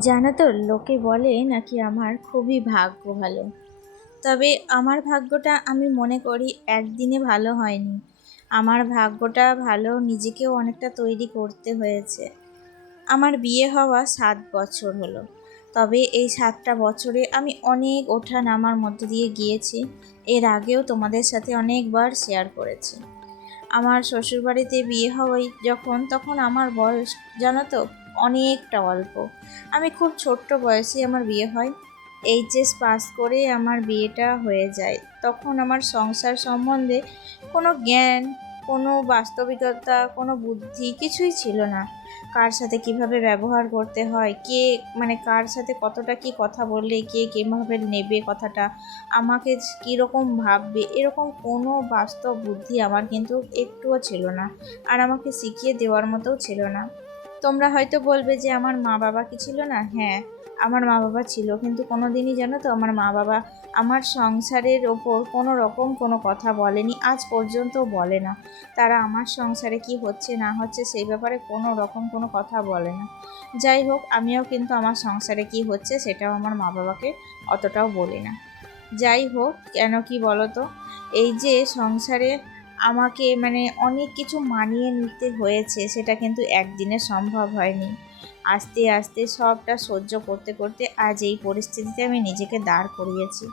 জানো তো, লোকে বলে নাকি আমার খুবই ভাগ্য ভালো। তবে আমার ভাগ্যটা আমি মনে করি একদিনে ভালো হয়নি। আমার ভাগ্যটা ভালো নিজেকেও অনেকটা তৈরি করতে হয়েছে। আমার বিয়ে হওয়া 7 বছর হলো। তবে এই 7টা বছরে আমি অনেক ওঠা নামার মধ্য দিয়ে গিয়েছি। এর আগেও তোমাদের সাথে অনেকবার শেয়ার করেছি। আমার শ্বশুরবাড়িতে বিয়ে হওয়াই তখন আমার বয়স, জানো তো, অনেকটা অল্প। আমি খুব ছোট্ট বয়সে আমার বিয়ে হয়। এইচএস পাস করে আমার বিয়েটা হয়ে যায়। তখন আমার সংসার সম্বন্ধে কোনো জ্ঞান, কোনো বাস্তবিকতা, কোনো বুদ্ধি কিছুই ছিল না। কার সাথে কিভাবে ব্যবহার করতে হয়, কে কার সাথে কতটা কি কথা বললে কে কীভাবে নেবে কথাটা, আমাকে কীরকম ভাববে, এরকম কোনো বাস্তব বুদ্ধি আমার কিন্তু একটুও ছিল না। আর আমাকে শিখিয়ে দেওয়ার মতোও ছিল না। তোমরা হয়তো বলবে যে আমার মা বাবা কি ছিল না? হ্যাঁ, আমার মা বাবা ছিল, কিন্তু কোনো দিনই জানো তো আমার মা বাবা আমার সংসারের ওপর কোনো রকম কোনো কথা বলেনি, আজ পর্যন্ত বলে না। তারা আমার সংসারে কি হচ্ছে না হচ্ছে সেই ব্যাপারে কোনো রকম কোনো কথা বলে না। যাই হোক, আমিও কিন্তু আমার সংসারে কি হচ্ছে সেটাও আমার মা বাবাকে অতটাও বলি না। যাই হোক, কেন কি বলো তো, এই যে সংসারে আমাকে অনেক কিছু মানিয়ে নিতে হয়েছে, সেটা কিন্তু একদিনে সম্ভব হয়নি। আস্তে আস্তে সবটা সহ্য করতে করতে আজ এই পরিস্থিতিতে আমি নিজেকে দাঁড় করিয়েছি।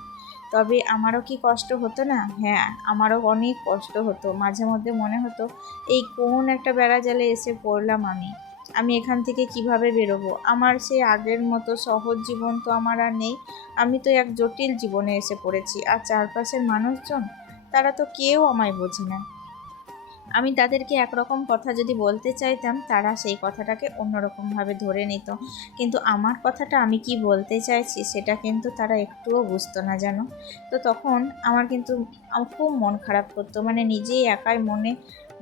তবে আমারও কি কষ্ট হতো না? হ্যাঁ, আমারও অনেক কষ্ট হতো। মাঝে মধ্যে মনে হতো এই কোন একটা বেড়া জালে এসে পড়লাম আমি। আমি এখান থেকে কিভাবে বেরোবো? আমার সেই আগের মতো সহজ জীবন তো আমার আর নেই। আমি তো এক জটিল জীবনে এসে পড়েছি। আর চারপাশের মানুষজন, তারা তো কেউ আমায় বোঝে না। আমি তাদেরকে একরকম কথা যদি বলতে চাইতাম, তারা সেই কথাটাকে অন্যরকমভাবে ধরে নিত। কিন্তু আমার কথাটা আমি কি বলতে চাইছি সেটা কিন্তু তারা একটুও বুঝতো না, জানো তো। তখন আমার খুব মন খারাপ করতো, নিজেই একাই মনে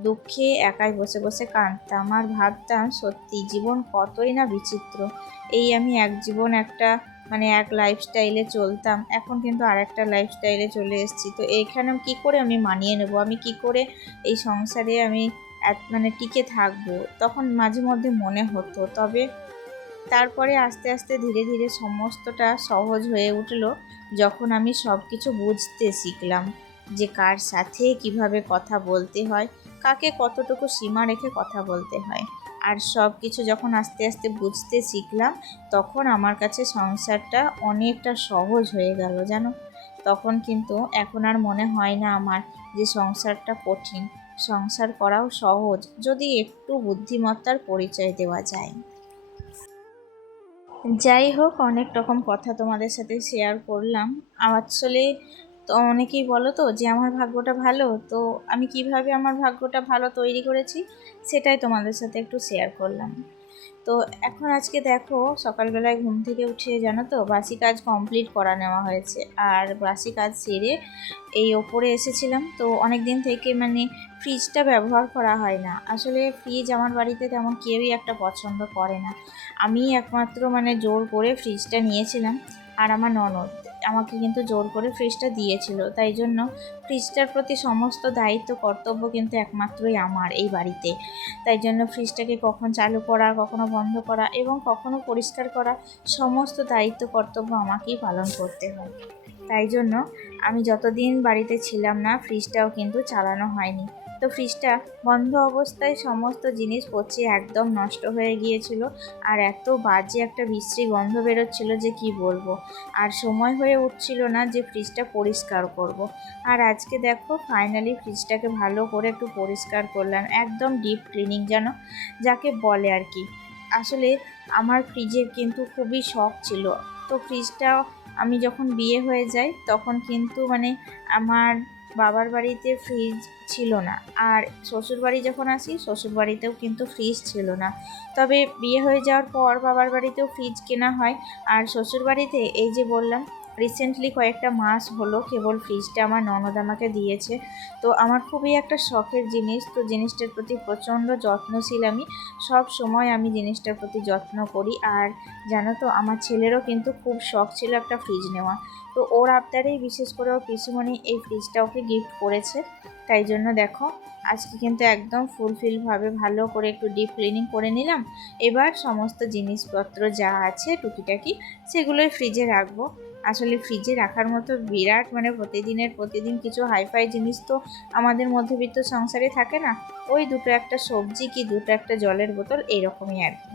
দুঃখে একাই বসে বসে কাঁদতাম। আর ভাবতাম সত্যি জীবন কতই না বিচিত্র। এই আমি এক জীবন একটা এক লাইফস্টাইলে চলতাম, এখন কিন্তু আর একটা লাইফস্টাইলে চলে এসেছি। তো এইখানে কি করে আমি মানিয়ে নেব? আমি কি করে এই সংসারে আমি টিকে থাকবো? তখন মাঝে মধ্যে মনে হতো। তবে তারপরে আস্তে আস্তে ধীরে ধীরে সমস্তটা সহজ হয়ে উঠলো, যখন আমি সব কিছু বুঝতে শিখলাম যে কার সাথে কিভাবে কথা বলতে হয়, কাকে কতটুকু সীমা রেখে কথা বলতে হয়। আর সব কিছু যখন আস্তে আস্তে বুঝতে শিখলাম, তখন আমার কাছে সংসারটা অনেকটা সহজ হয়ে গেল, জানো। তখন কিন্তু এখন আর মনে হয় না আমার যে সংসারটা কঠিন। সংসার করাও সহজ, যদি একটু বুদ্ধিমত্তার পরিচয় দেওয়া যায়। যাই হোক, অনেক রকম কথা তোমাদের সাথে শেয়ার করলাম। আসলে তো অনেকেই বলো তো যে আমার ভাগ্যটা ভালো, তো আমি কিভাবে আমার ভাগ্যটা ভালো তৈরি করেছি সেটাই তোমাদের সাথে একটু শেয়ার করলাম। তো এখন আজকে দেখো, সকালবেলায় ঘুম থেকে উঠে জানো তো বাসি কাজ কমপ্লিট করা নেওয়া হয়েছে। আর বাসি কাজ সেরে এই ওপরে এসেছিলাম। তো অনেক দিন থেকে ফ্রিজটা ব্যবহার করা হয় না। আসলে ফ্রিজ আমার বাড়িতে তেমন কেউই একটা পছন্দ করে না। আমি একমাত্র জোর করে ফ্রিজটা নিয়েছিলাম। আর আমার ননদ আমাকে কিন্তু জোর করে ফ্রিজটা দিয়েছিল। তাই জন্য ফ্রিজটার প্রতি সমস্ত দায়িত্ব কর্তব্য কিন্তু একমাত্রই আমার এই বাড়িতে। তাই জন্য ফ্রিজটাকে কখন চালু করা, কখনো বন্ধ করা এবং কখনো পরিষ্কার করা, সমস্ত দায়িত্ব কর্তব্য আমাকেই পালন করতে হয়। তাই জন্য আমি যতদিন বাড়িতে ছিলাম না, ফ্রিজটাও কিন্তু চালানো হয়নি। তো ফ্রিজটা বন্ধ অবস্থায় সমস্ত জিনিস পচে একদম নষ্ট হয়ে গিয়েছিল। আর এত বাজে একটা বিশ্রী গন্ধ বেরোচ্ছিল যে কি বলবো। আর সময় হয়ে উঠছিল না যে ফ্রিজটা পরিষ্কার করব। আর আজকে দেখো ফাইনালি ফ্রিজটাকে ভালো করে একটু পরিষ্কার করলাম, একদম ডিপ ক্লিনিং যেন যাকে বলে আর কি। আসলে আমার ফ্রিজের কিন্তু খুবই শখ ছিল। তো ফ্রিজটা আমি যখন বিয়ে হয়ে যাই তখন কিন্তু আমার বাবার বাড়িতে ফ্রিজ ছিল না। আর শ্বশুরবাড়ি যখন আসি, শ্বশুরবাড়িতেও কিন্তু ফ্রিজ ছিল না। তবে বিয়ে হয়ে যাওয়ার পর বাবার বাড়িতেও ফ্রিজ কেনা হয়। আর শ্বশুরবাড়িতে এই যে বললাম, রিসেন্টলি কয়েকটা মাস হলো কেবল ফ্রিজটা আমার ননদ আমাকে দিয়েছে। তো আমার খুবই একটা শখের জিনিস, তো জিনিসটার প্রতি প্রচণ্ড যত্নশীল আমি। সব সময় আমি জিনিসটার প্রতি যত্ন করি। আর জানো তো আমার ছেলেরও কিন্তু খুব শখ ছিল একটা ফ্রিজ নেওয়া। তো ওর আবদারেই বিশেষ করে ওর পিসিমণি এই ফ্রিজটা ওকে গিফট করেছে। তাই জন্য দেখো আজকে কিন্তু একদম ফুলফিলভাবে ভালো করে একটু ডিপ ক্লিনিং করে নিলাম। এবার সমস্ত জিনিসপত্র যা আছে টুকিটাকি সেগুলোই ফ্রিজে রাখবো। আসলে ফ্রিজে রাখার মতো বিরাট মানে প্রতিদিন কিছু হাইফাই জিনিস তো আমাদের মধ্যবিত্ত সংসারে থাকে না। ওই দুটো একটা সবজি কি দুটো একটা জলের বোতল এইরকমই আর কি।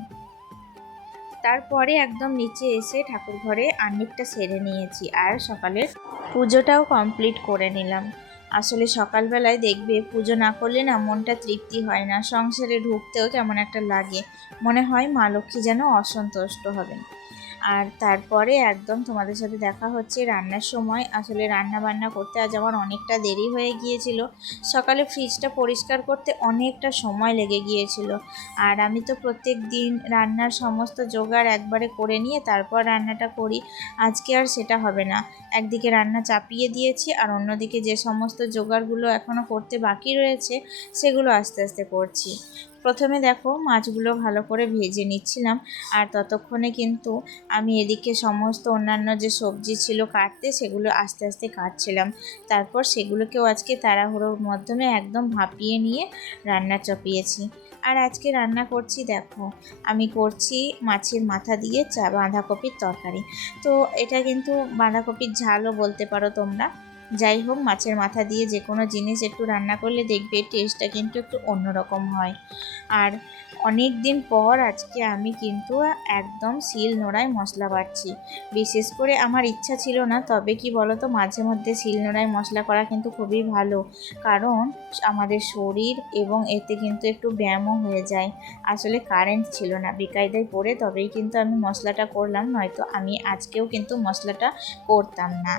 তারপরে একদম নিচে এসে ঠাকুর ঘরে আর্নিকটা সেরে নিয়েছি আর সকালের পুজোটাও কমপ্লিট করে নিলাম। আসলে সকালবেলায় দেখবে পুজো না করলে না মনটা তৃপ্তি হয় না, সংসারে ঢুকতেও কেমন একটা লাগে, মনে হয় মা লক্ষ্মী যেন অসন্তুষ্ট হবেন। আর তারপরে একদম তোমাদের সাথে দেখা হচ্ছে রান্নার সময়। আসলে রান্না বান্না করতে আজ আমার অনেকটা দেরি হয়ে গিয়েছিল। সকালে ফ্রিজটা পরিষ্কার করতে অনেকটা সময় লেগে গিয়েছিল। আর আমি তো প্রত্যেক দিন রান্নার সমস্ত জোগাড় একবারে করে নিয়ে তারপর রান্নাটা করি। আজকে আর সেটা হবে না। একদিকে রান্না চাপিয়ে দিয়েছি আর অন্যদিকে যে সমস্ত জোগাড়গুলো এখনও করতে বাকি রয়েছে সেগুলো আস্তে আস্তে করছি। প্রথমে দেখো মাছগুলো ভালো করে ভেজে নিচ্ছিলাম আর ততক্ষণে কিন্তু আমি এদিকে সমস্ত অন্যান্য যে সবজি ছিল কাটতে সেগুলো আস্তে আস্তে কাটছিলাম। তারপর সেগুলোকেও আজকে তাড়াহুড়োর মাধ্যমে একদম ভাপিয়ে নিয়ে রান্না চাপিয়েছি। আর আজকে রান্না করছি দেখো, আমি করছি মাছের মাথা দিয়ে বাঁধাকপির তরকারি। তো এটা কিন্তু বাঁধাকপির ঝালও বলতে পারো তোমরা। যাই হোক, মাছের মাথা দিয়ে যে কোনো জিনিস একটু রান্না করলে দেখবে টেস্টটা কিন্তু একটু অন্যরকম হয়। আর অনেক দিন পর আজকে আমি কিন্তু একদম শিল নোড়ায় মশলা বাটছি। বিশেষ করে আমার ইচ্ছা ছিল না, তবে কি বলো তো, মাঝে মধ্যে শিল নোড়ায় মশলা করা কিন্তু খুবই ভালো, কারণ আমাদের শরীর এবং এতে কিন্তু একটু ব্যায়ামও হয়ে যায়। আসলে কারেন্ট ছিল না, বেকায়দায় পড়ে তবেই কিন্তু আমি মশলাটা করলাম, নয়তো আমি আজকেও কিন্তু মশলাটা করতাম না।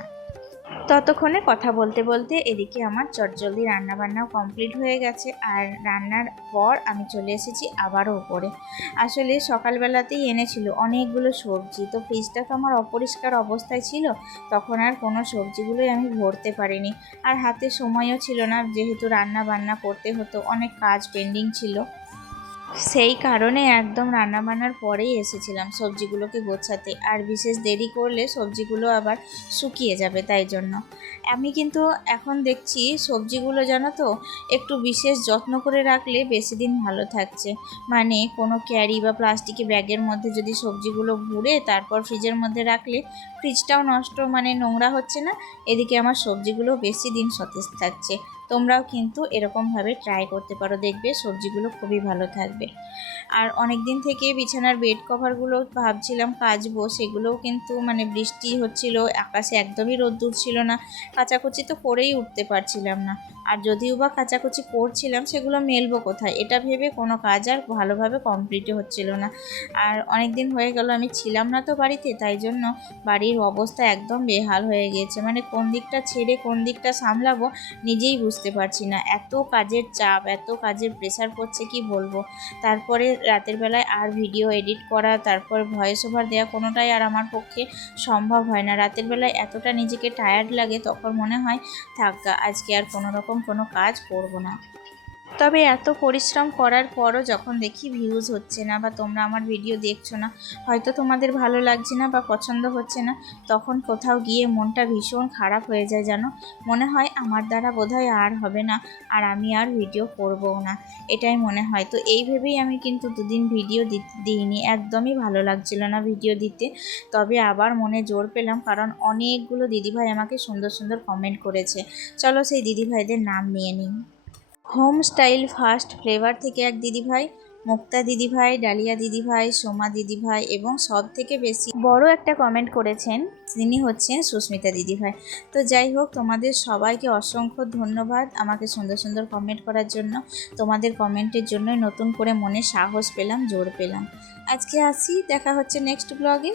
ততক্ষণে কথা বলতে বলতে এদিকে আমার চটজলদি রান্নাবান্নাও কমপ্লিট হয়ে গেছে। আর রান্নার পর আমি চলে এসেছি আবারও উপরে। আসলে সকালবেলাতেই এনেছিল অনেকগুলো সবজি, তো ফ্রিজটা তো আমার অপরিষ্কার অবস্থায় ছিল, তখন আর কোনো সবজিগুলোই আমি ভরতে পারিনি। আর হাতে সময়ও ছিল না, যেহেতু রান্না বান্না করতে হতো, অনেক কাজ পেন্ডিং ছিল। সেই কারণে একদম রান্নাবান্নার পরেই এসেছিলাম সবজিগুলোকে গোছাতে। আর বিশেষ দেরি করলে সবজিগুলো আবার শুকিয়ে যাবে, তাই জন্য আমি কিন্তু এখন দেখছি সবজিগুলো জানো তো একটু বিশেষ যত্ন করে রাখলে বেশি দিন ভালো থাকছে। মানে কোনো ক্যারি বা প্লাস্টিকের ব্যাগের মধ্যে যদি সবজিগুলো ভরে তারপর ফ্রিজের মধ্যে রাখলে ফ্রিজটাও নষ্ট, মানে নোংরা হচ্ছে না, এদিকে আমার সবজিগুলো বেশি দিন সতেজ থাকছে। তোমরাও কিন্তু এরকমভাবে ট্রাই করতে পারো, দেখবে সবজিগুলো খুবই ভালো থাকবে। আর অনেক দিন থেকে বিছানার বেড কভারগুলো ভাবছিলাম কাচবো, সেগুলোও কিন্তু মানে বৃষ্টি হচ্ছিল, আকাশে একদমই রোদ্দুর ছিল না, কাচাকুচি তো করেই উঠতে পারছিলাম না। আর যদিও বা কাচাকুচি করছিলাম সেগুলো মেলবো কোথায়, এটা ভেবে কোনো কাজ আর ভালোভাবে কমপ্লিটই হচ্ছিল না। আর অনেক দিন হয়ে গেল আমি ছিলাম না তো বাড়িতে, তাই জন্য বাড়ির অবস্থা একদম বেহাল হয়ে গিয়েছে। মানে কোন দিকটা ছেড়ে কোন দিকটা সামলাবো নিজেই বুঝতে পারছি না, এত কাজের চাপ, এত কাজের প্রেশার পড়ছে কি বলবো। তারপরে রাতের বেলায় আর ভিডিও এডিট করা, তারপর ভয়েস ওভার দেওয়া কোনোটাই আর আমার পক্ষে সম্ভব হয় না। রাতের বেলায় এতটা নিজেকে টায়ার্ড লাগে, তখন মনে হয় থাক আজকে আর কোনো রকম কোনো কাজ করব না। তবে এত পরিশ্রম করার পরও যখন দেখি ভিউজ হচ্ছে না বা তোমরা আমার ভিডিও দেখছো না, হয়তো তোমাদের ভালো লাগছে না বা পছন্দ হচ্ছে না, তখন কোথাও গিয়ে মনটা ভীষণ খারাপ হয়ে যায় জানো। মনে হয় আমার দ্বারা বোধহয় আর হবে না, আর আমি আর ভিডিও করবও না, এটাই মনে হয়। তো এই ভেবেই আমি কিন্তু দুদিন ভিডিও দিইনি, একদমই ভালো লাগছিল না ভিডিও দিতে। তবে আবার মনে জোর পেলাম, কারণ অনেকগুলো দিদিভাই আমাকে সুন্দর সুন্দর কমেন্ট করেছে। চলো সেই দিদিভাইদের নাম নিয়ে নিই। হোম স্টাইল ফার্স্ট ফ্লেভার থেকে এক দিদিভাই, মুক্তা দিদিভাই, ডালিয়া দিদিভাই, সোমা দিদিভাই এবং সব থেকে বেশি বড় একটা কমেন্ট করেছেন, তিনি হচ্ছেন সুস্মিতা দিদিভাই। তো যাই হোক, তোমাদের সবাইকে অসংখ্য ধন্যবাদ আমাকে সুন্দর সুন্দর কমেন্ট করার জন্য। তোমাদের কমেন্টের জন্যই নতুন করে মনে সাহস পেলাম, জোর পেলাম। আজকে আসি, দেখা হচ্ছে নেক্সট ব্লগে।